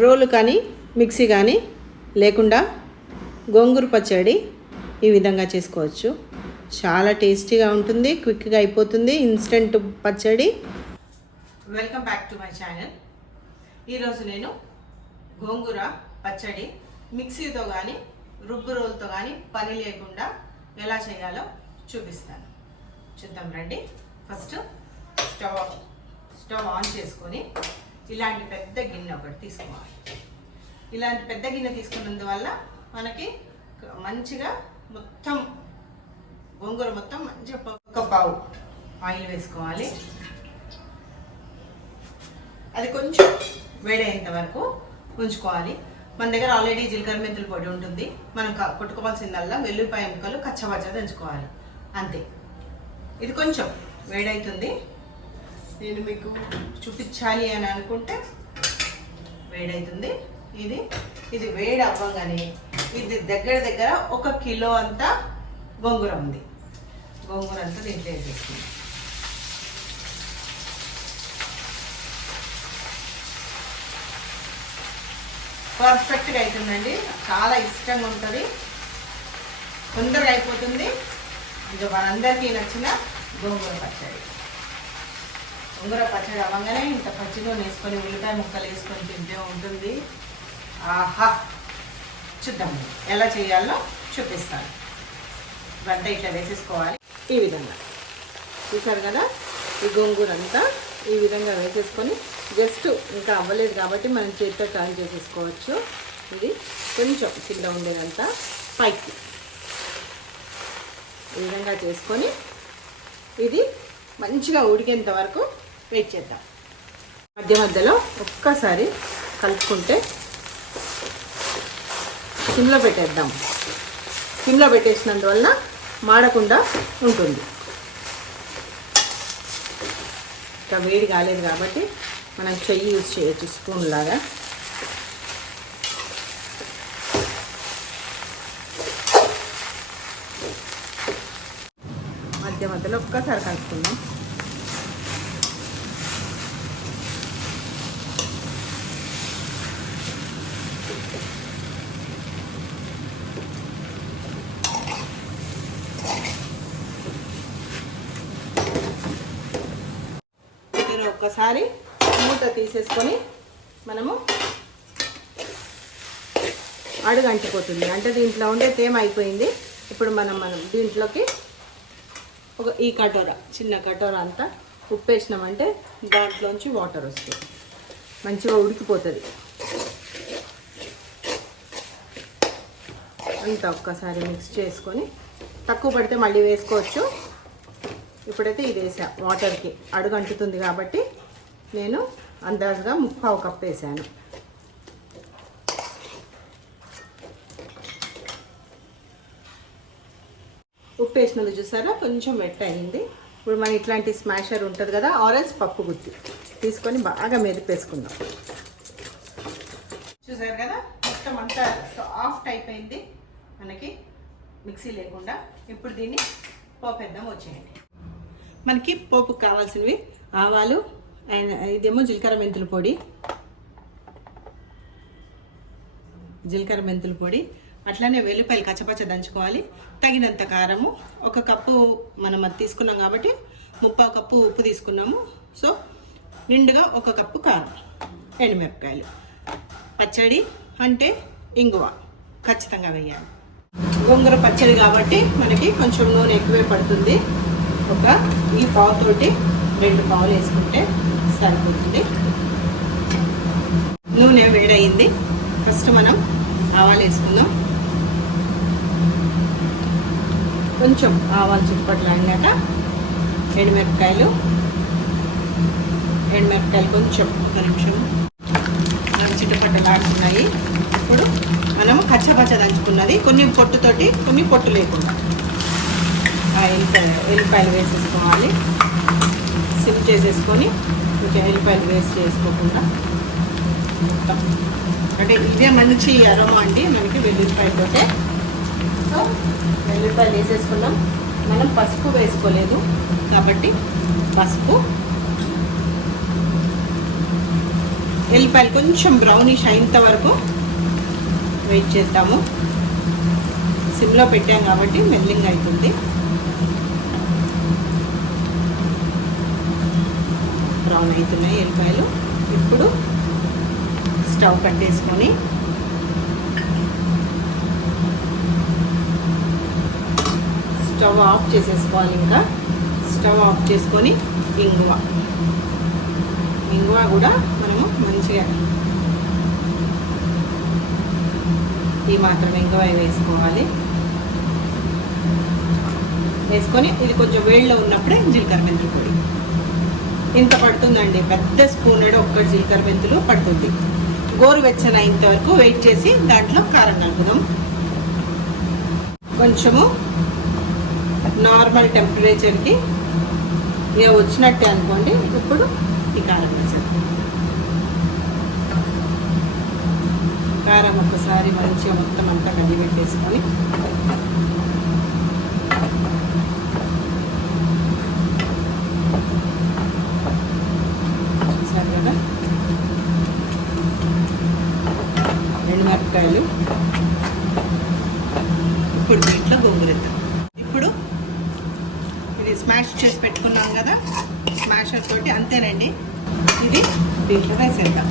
రోలు కానీ మిక్సీ కానీ లేకుండా గోంగూర పచ్చడి ఈ విధంగా చేసుకోవచ్చు. చాలా టేస్టీగా ఉంటుంది క్విక్గా అయిపోతుంది ఇన్స్టెంట్ పచ్చడి. Welcome back to my channel. ఈరోజు నేను గోంగూర పచ్చడి మిక్సీతో కానీ రుబ్బు రోల్తో కానీ పని లేకుండా ఎలా చేయాలో చూపిస్తాను. చూద్దాం రండి. ఫస్ట్ స్టవ్ స్టవ్ ఆన్ చేసుకొని ఇలాంటి పెద్ద గిన్నె ఒకటి తీసుకోవాలి. ఇలాంటి పెద్ద గిన్నె తీసుకున్నందువల్ల మనకి మంచిగా మొత్తం గోంగూర మొత్తం మంచిగా ఒక పావు ఆయిల్ వేసుకోవాలి. అది కొంచెం వేడయ్యేంత వరకు ఉంచుకోవాలి. మన దగ్గర ఆల్రెడీ జీలకర్ర మెంతుల పొడి ఉంటుంది. మనం కొట్టుకోవాల్సిందల్లా వెల్లుల్లిపాయ ముక్కలు కచ్చబచ్చ దంచుకోవాలి. అంతే. ఇది కొంచెం వేడవుతుంది నేను మీకు చూపించాలి అని అనుకుంటే వేడవుతుంది ఇది ఇది వేడి అవ్వగానే ఇది దగ్గర దగ్గర ఒక కిలో అంతా గోంగూర ఉంది. గోంగూర అంతా దీంట్లో వేసేస్తుంది పర్ఫెక్ట్గా అవుతుందండి చాలా ఇష్టంగా ఉంటుంది. తొందరగా అయిపోతుంది. ఇది మనందరికీ నచ్చిన గోంగూర పచ్చడి. ఉంగర పచ్చడి అవ్వగానే ఇంత పచ్చిగా వేసుకొని ఉల్లిపాయ ముక్కలు వేసుకొని తింటే ఉంటుంది. ఆహా! చూద్దాం. ఎలా చేయాలో చూపిస్తాను. ఇవంతా ఇట్లా వేసేసుకోవాలి. ఈ విధంగా. చూసారు కదా? ఈ గోంగూర అంతా ఈ విధంగా వేసేసుకొని జస్ట్ ఇంకా అవ్వలేదు కాబట్టి మనం చేతితో టర్న్ చేసేసుకోవచ్చు. ఇది కొంచెం కింద ఉండేదంతా పైకి. ఈ విధంగా చేసుకొని ఇది మంచిగా ఉడికేంత వరకు వెయిట్ చేద్దాం. మధ్య మధ్యలో ఒక్కసారి కలుపుకుంటే సిమ్లో పెట్టేద్దాం. సిమ్లో పెట్టేసినందువలన మాడకుండా ఉంటుంది. ఇంకా వేడి కాలేదు కాబట్టి మనం చెయ్యి యూజ్ చేయొచ్చు స్పూన్ లాగా. మధ్య మధ్యలో ఒక్కసారి కలుపుకుందాం. మీరు ఒక్కసారి మూత తీసేసుకొని మనము అడుగంటిపోతుంది అంటే దీంట్లో ఉండే తేమ అయిపోయింది. ఇప్పుడు మనం మనం దీంట్లోకి ఒక ఈ కటోరా చిన్న కటోరా అంతా ఉప్పు వేసినామంటే దాంట్లోంచి వాటర్ వస్తుంది. మంచిగా ఉడికిపోతుంది. అంతా ఒక్కసారి మిక్స్ చేసుకొని తక్కువ పడితే మళ్ళీ వేసుకోవచ్చు. ఇప్పుడైతే ఇది వేసా వాటర్కి. అడుగు అంటుతుంది కాబట్టి నేను అందాజుగా ముప్పావు కప్ వేసాను. ఉప్పు వేసినది చూసారా? కొంచెం వెట్ అయింది ఇప్పుడు మన ఇట్లాంటి స్మాషర్ ఉంటుంది కదా ఆరెంజ్ పప్పు గుత్తి. తీసుకొని బాగా మెదిపేసుకుందాం. చూసారు కదా? మొత్తం అంతా సాఫ్ట్ అయిపోయింది. మనకి మిక్సీ లేకుండా. ఇప్పుడు దీన్ని పోపేద్దాం వచ్చేయండి. మనకి పోపు కావాల్సినవి ఆవాలు అండ్ ఇదేమో జీలకర్ర మెంతుల పొడి. జీలకర్ర మెంతుల పొడి. అట్లానే వెల్లిపాయలు కచ్చపచ్చ దంచుకోవాలి. తగినంత కారము ఒక కప్పు మనం అది తీసుకున్నాం కాబట్టి ముప్పావు కప్పు ఉప్పు తీసుకున్నాము. సో నిండుగా ఒక కప్పు కారం ఎండుమిరపకాయలు. పచ్చడి అంటే ఇంగువ ఖచ్చితంగా వేయాలి. గోంగూర పచ్చడి కాబట్టి మనకి కొంచెం నూనె ఎక్కువే పడుతుంది. ఒక ఈ పావుతోటి రెండు పావులు వేసుకుంటే సరిపోతుంది. నూనె వేడయింది. ఫస్ట్ మనం ఆవాలు వేసుకుందాం. కొంచెం ఆవాలు చుట్టుపట్ల అన్నాక ఎండుమిరపకాయలు ఎండుమిరపకాయలు కొంచెం ఒక నిమిషం మనకి చుట్టుపక్కల ఆడుతున్నాయి ఇప్పుడు మనం పచ్చ పచ్చ దంచుకున్నది. కొన్ని పొట్టుతోటి కొన్ని పొట్టు లేకుండా. ఆ ఎల్లిపాయలు వేసేసుకోవాలి. సిమ్ చేసేసుకొని కొంచెం ఎల్లిపాయలు వేస్ట్ చేసుకోకుండా మొత్తం. అంటే ఇదే మంచి అరోమా అండి మనకి వెల్లుల్లిపాయతోటే. సో వెల్లుల్లిపాయలు వేసేసుకున్నాం. మనం పసుపు వేసుకోలేదు కాబట్టి పసుపు. ఎల్లిపాయలు కొంచెం బ్రౌనిష్ అయినంత వరకు వెయిట్ చేద్దాము. సిమ్లో పెట్టాం కాబట్టి మెల్లింగ్ అవుతుంది బ్రౌన్ అవుతున్నాయి ఎల్లిపాయలు. ఇప్పుడు స్టవ్ కట్టేసుకొని స్టవ్ ఆఫ్ చేసేసుకోవాలి ఇంకా. స్టవ్ ఆఫ్ చేసుకొని ఇంగువ. ఇంగువ కూడా మనము మంచిగా ఈ మాత్రం ఇంగువ వేసుకోవాలి. వేసుకొని ఇది కొంచెం వేడిలో ఉన్నప్పుడే జీలకర్ర మెంతులు పొడి. ఇంత పడుతుందండి. పెద్ద స్పూన్ ఒక్క జీలకర్ర మెంతులు పడుతుంది. గోరువెచ్చన అయ్యేంత వరకు వెయిట్ చేసి దాంట్లో కారం కలుపుదాం. కొంచెము నార్మల్ టెంపరేచర్కి ఇక వచ్చినట్టే అనుకోండి. ఇప్పుడు ఈ కారం వేసాం కారం ఒకసారి మంచిగా మొత్తం అంతా కడిగి పెట్టేసుకొని చూసారు కదా రెండు మిరపకాయలు ఇప్పుడు దీంట్లో ఇప్పుడు ఇది స్మాష్ చేసి పెట్టుకున్నాం కదా స్మాషర్ తోటి అంతేనండి. ఇది దీంట్లో వేసేద్దాం.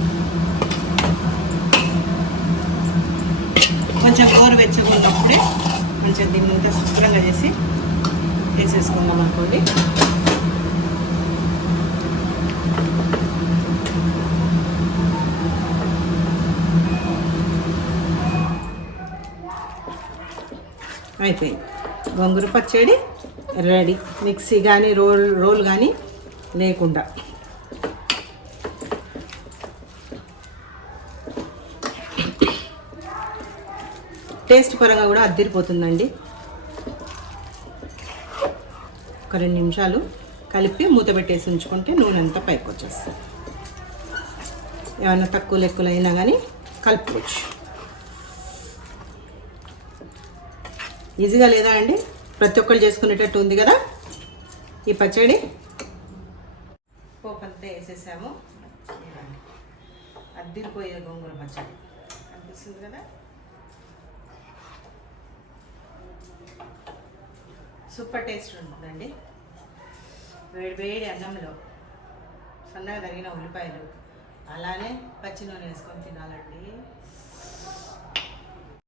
కొంచెం గోరు వెచ్చగొన్నప్పుడే కొంచెం దీన్ని ఇంత శుభ్రంగా చేసి వేసేసుకుందాం అనుకోండి. అయిపోయింది. గోంగూర పచ్చడి రెడీ. మిక్సీ కానీ రోల్ రోల్ కానీ లేకుండా. టేస్ట్ పరంగా కూడా అద్దరిపోతుందండి. ఒక రెండు నిమిషాలు కలిపి మూత పెట్టేసి ఉంచుకుంటే నూనె అంతా పైకి వచ్చేస్తుంది ఏమైనా తక్కువ లెక్కలు అయినా కానీ కలుపుకోవచ్చు. ఈజీగా లేదా అండి? ప్రతి ఒక్కరు చేసుకునేటట్టు ఉంది కదా? ఈ పచ్చడి? పోపు అంతా వేసేసాము. ఇవ్వండి. అద్దిరిపోయే గోంగూర పచ్చడి. అనిపిస్తుంది కదా? సూపర్ టేస్ట్ ఉంటుందండి. వేడి వేడి అన్నంలో సన్నగా తగిన ఉల్లిపాయలు అలానే పచ్చి నూనె వేసుకొని తినాలండి.